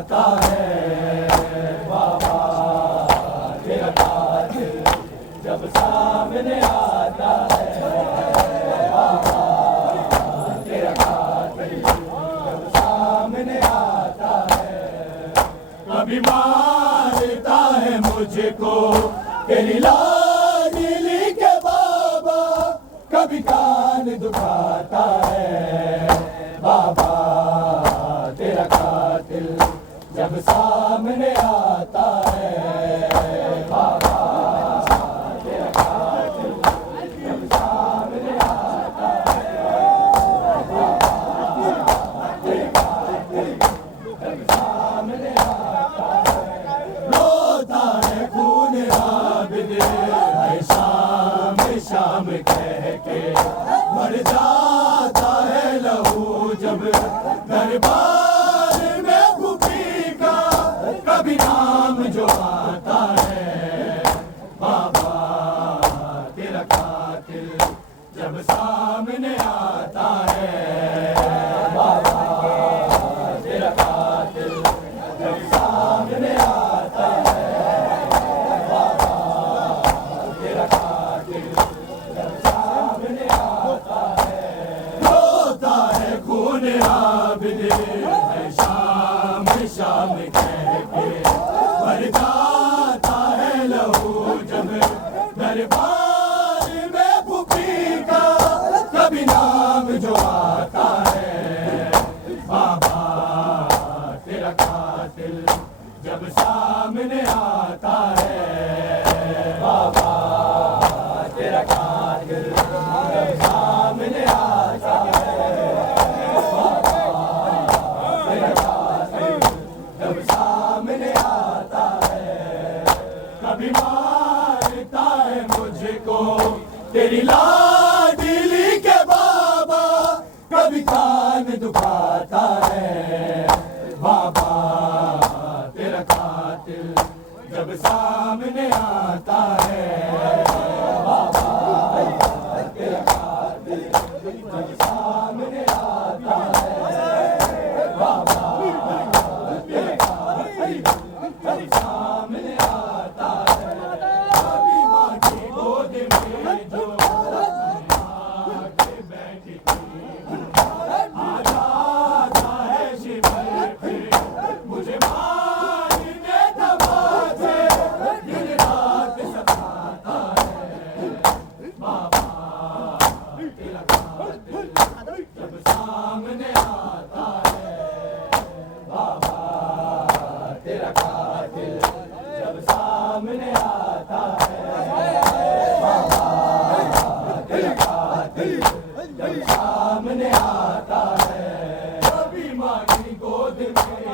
आता है बाबा तेरा कातिल जब सामने आता है बाबा तेरा कातिल जब सामने आता है। कभी मारता है मुझको तेरी लाडली के बाबा, कभी कान दुखाता है बाबा तेरा कातिल जब सामने आता है बाबा तेरा कातिल जब सामने आता है बाबा तेरा कातिल जब सामने आता है। रोता है खून आबिद है शाम शाम कह के, मर जाता है लहू जब दरबार में भूपी का, कभी नाम जो आता है बाबा तेरा कातिल जब सामने आता है बाबा तेरा कातिल जब सामने आता है बाबा तेरा कातिल जब सामने आता है। रोता है खून आबिद है शाम शाम कह के, मर जाता है लहू जब दरबार में भूपी का, कभी नाम जो आता है बाबा तेरा कातिल जब सामने आता है बाबा तेरा कातिल जब सामने आता है बाबा तेरा कातिल जब सामने आता है। कभी मारता है मुझको तेरी लाडली के बाबा, कभी कान दुखाता है बाबा तेरा कातिल जब सामने आता है बाबा तेरा कातिल जब सामने आता है बाबा तेरा कातिल जब सामने आता है। कभी माँ की गोद में जो माँ के बैठी थी, आ जाता है शिविर पे मुझे मारने दबाते, दिन रात सताता है बाबा तेरा कातिल जब सामने आता है बाबा तेरा कातिल जब सामने आता है बाबा तेरा कातिल जब सामने आता है। कभी माँ की गोद में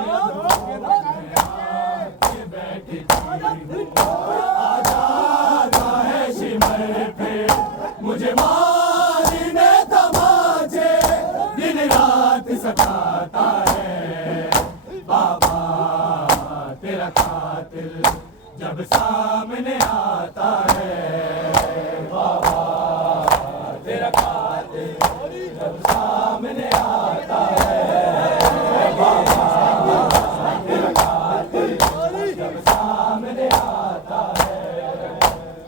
आके बैठी थी, आ जाता है शिमर पे मुझे मारने तमाचे, दिन रात सताता है बाबा तेरा कातिल जब सामने आता है बाबा तेरा कातिल जब सामने आता है बाबा तेरा कातिल जब सामने आता है।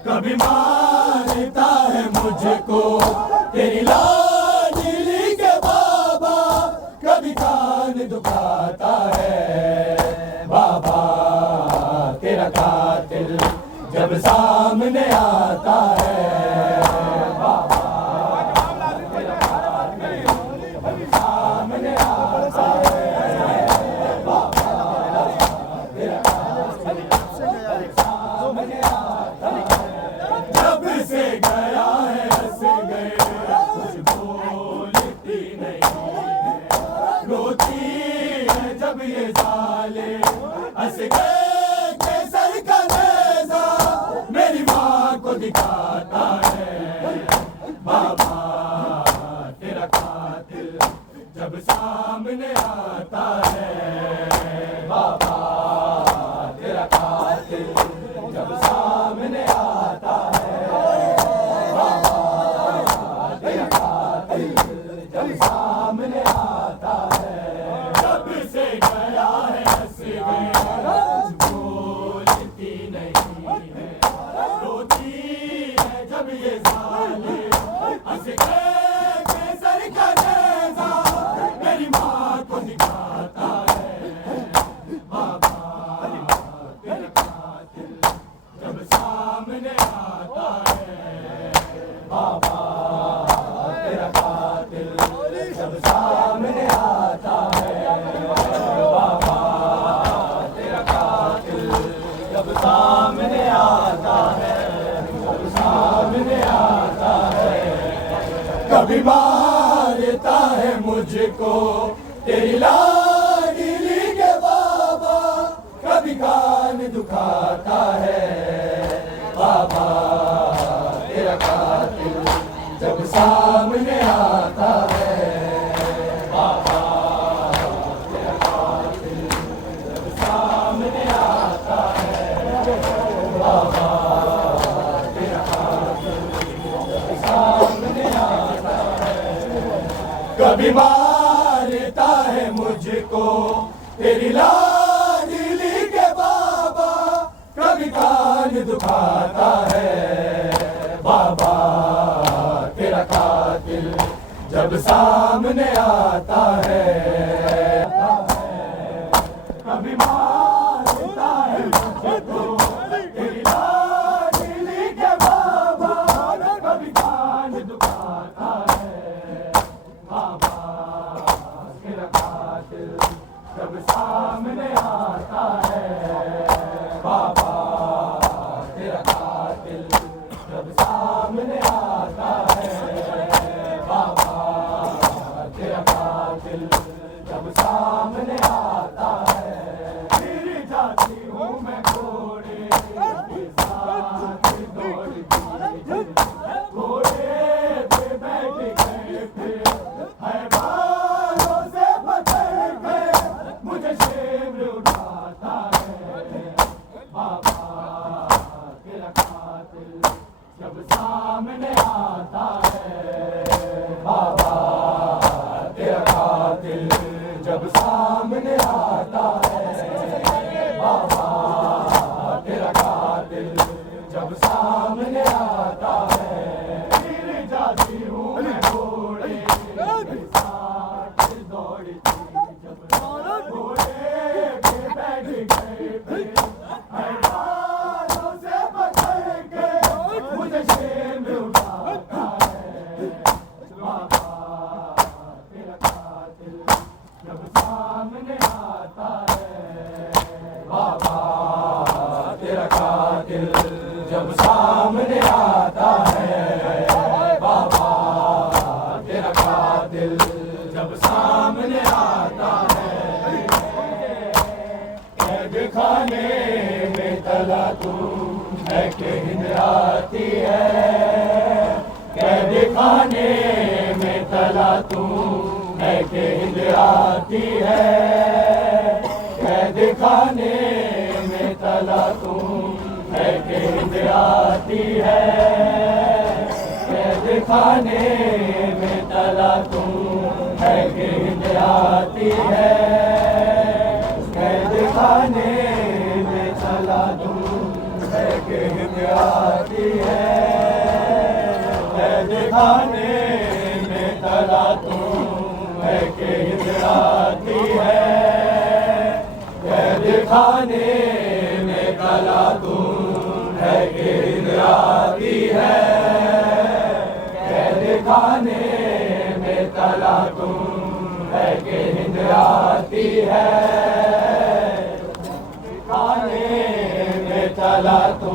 कभी मारता है मुझको तेरी लाडली के बाबा, कभी कान दुखाता है बाबा तेरा कातिल जब सामने आता है बाबा तेरा कातिल जब सामने आता है बाबा तेरा कातिल जब सामने आता है। जब से गया है हंस गए कुछ बोलती नहीं है, रोती है जब ये जाले हंस गए केसर का नेज़ा, मेरी माँ को दिखाता है बाबा तेरा कातिल जब सामने आता है बाबा तेरा कातिल जब सामने आता है बाबा तेरा कातिल जब सामने आता है। जब से गया है हंस तेरी लाडली के बाबा कभी कान दुखाता है। बाबा तेरा कातिल जब सामने आता है, बाबा तेरा कातिल जब सामने आता है, बाबा तेरा कातिल जब सामने आता है। कभी मारता है मुझको तेरी लाडली के बाबा कभी कान दुखाता है। बाबा तेरा कातिल जब सामने आता है, कभी मारता है मुझको तेरी लाडली के बाबा कभी कान दुखाता है। बाबा तेरा कातिल जब सामने आता है, बाबा तेरा कातिल जब सामने आता है, बाबा तेरा कातिल जब सामने आता है। फिर जाती हूँ मैं घोड़े के साथ दौड़ती, घोड़े पे बैठ गए फिर है बालों से पकड़ के मुझे शेर उठाता है। बाबा तेरा कातिल जब सामने आता है, बाबा तेरा कातिल जब सामने आता है, बाबा तेरा कातिल जब सामने आता है। फिर जाती हूँ मैं घोड़े के साथ दौड़ती, जब घोड़े पे बैठ गए फिर है बालों से पकड़ के मुझे शेर उठाता है। बाबा तेरा कातिल जब सामने आता है, बाबा तेरा कातिल जब सामने आता है, बाबा तेरा कातिल जब सामने आता है। कैद खाने में तला तू है कि हिंद आती है, कैद खाने में तला तू है कि हिंद आती है, कैद खाने में तला तू है कि हिंद आती है, कैद खाने में तला तू है कि हिंद आती है, कैद खाने में तला तू है कि हिंद आती है, कैद खाने में तला तू है कि हिंद आती है, कैद खाने में तला तू है कि हिंद आती है, कैद खाने में तला तू है कि हिंद आती है, खाने में तला तू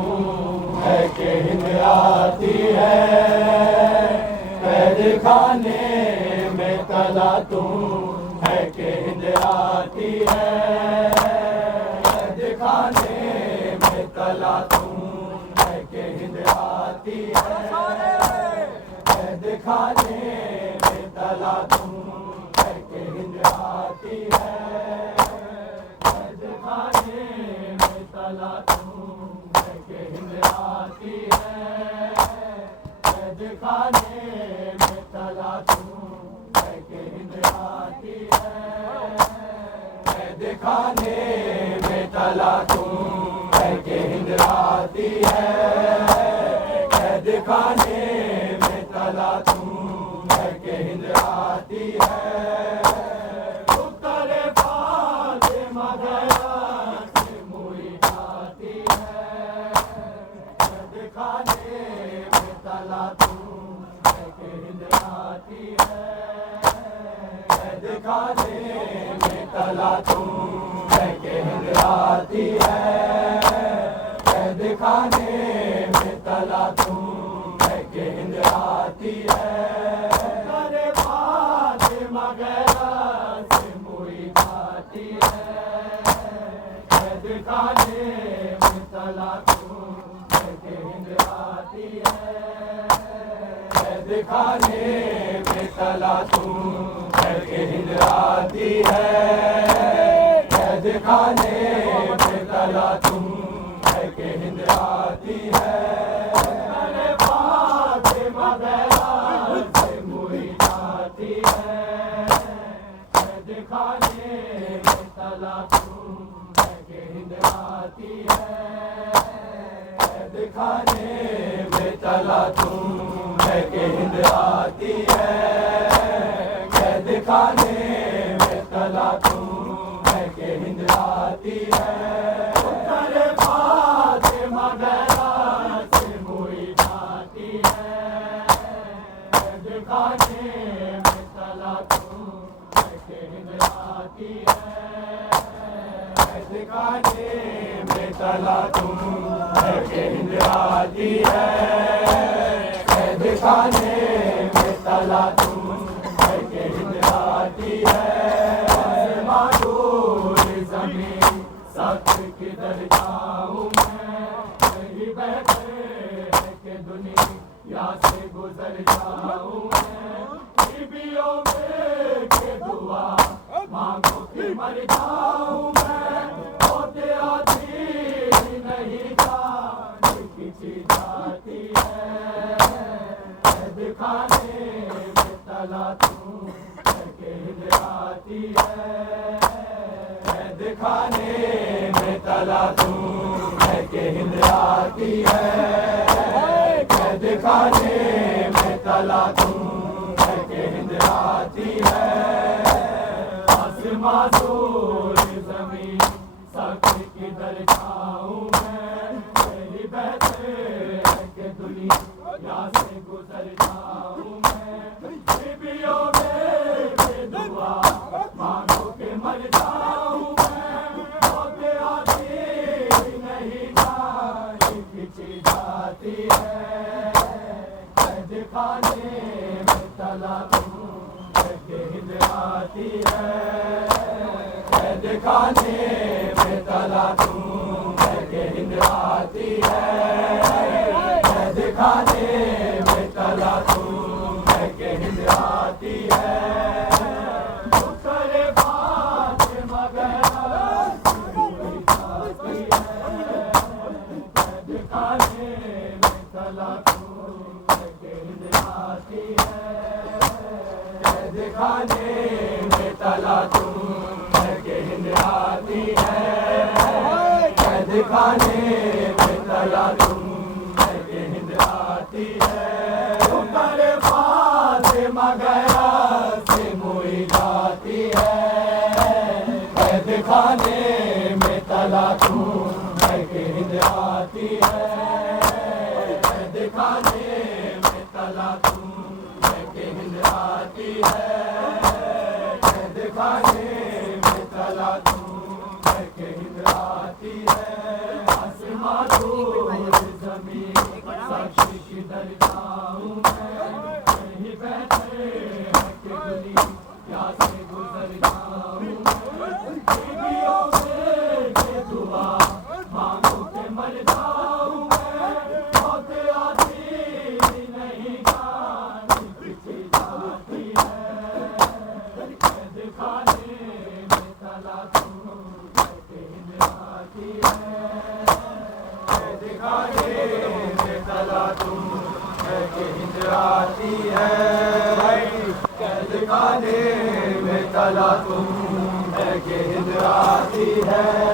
है कि हिंद आती है, कैद खाने में तला तू है कि हिंद आती है, कैद खाने में तला तू है कि हिंद आती है, कैद खाने में तला तू है कि हिंद आती है, कैद खाने में तला तू है कि हिंद आती है, कैद खाने में तला तू है कि हिंद आती है, कैद खाने में तला तू है कि हिंद आती है, कैद खाने में तला तू है कि हिंद आती है। उत्तरे फातिमा गया से मुई आती है, कैद खाने में तला तू है कि हिंद आती है, कैद खाने में तला तू है कि हिंद आती है, कैद खाने में तला तू है कि हिंद आती है। अरे फातिमा गया खाने में तला तुम है कि हिंद आती है, कैद खाने में तला तुम है कि हिंद आती है, कैद खाने में तला तुम है कि हिंद आती है। अरे फातिमा ज़हरा से मुई जाती है, कैद खाने में तला तुम है कि हिंद आती है, कैद खाने में तला तुम है कि हिंद आती है, कैद खाने में तला तुम है कि हिंद आती है। अरे फातिमा ज़हरा से मुई जाती है, कैद खाने में तला तुम है कि हिंद आती है, कैद खाने में तला तुम है कि हिंद आती है, कैद खाने में तला तुम है कि हिंद आती है। मालूम ज़मीन सख्त किधर जाऊं मैं, कहीं बैठे है कि दुनिया से गुजर जाऊं मैं, बीबियों में के दुआ मांगो कि मर जाऊं मैं, होते आती नहीं जान खिंची जाती है, कैद खाने में तला तुम है कि हिंद आती है, कैद खाने में तला तुम है कि हिंद आती है, कैद खाने में तला तुम है कि हिंद आती है। आसमां दूर ज़मीन सख्त किधर जाऊं मैं, कहीं बैठे है कि दुनिया से गुजर जाऊं मैं, बीबियों में के दुआ मांगो के मर जाऊं मैं, होते आती नहीं जान खिंची जाती है, कैद खाने में तला तुम है कि हिंद आती है, कैद खाने में तला तुम है कि हिंद आती है, कैद खाने में तला तुम है कि हिंद आती है। करे फातिमा ज़हरा से मुई जाती है, कैद खाने में तला तुम है कि हिंद आती है, कैद खाने में तला तुम है कि हिंद आती है, कैद खाने में तला तुम है कि हिंद आती है। करे फातिमा ज़हरा से मुई जाती है, कैद खाने में तला तुम है कि हिंद आती है, कैद खाने में तला तुम है कि हिंद आती है, कैद खाने में तला तुम है कि हिंद आती है। आसमां दूर ज़मीन सख्त किधर जाऊं मैं, कहीं बैठे है कि दुनिया से गुजर जाऊं मैं, बीबियों में के दुआ मांगो के मर जाऊं मैं, होते आती नहीं जान खिंची जाती है, कैद खाने में तला तुम है कि हिंद आती है, कैद खाने में तला तुम है कि हिंद आती है, कैद खाने में तला तुम है कि हिंद आती है।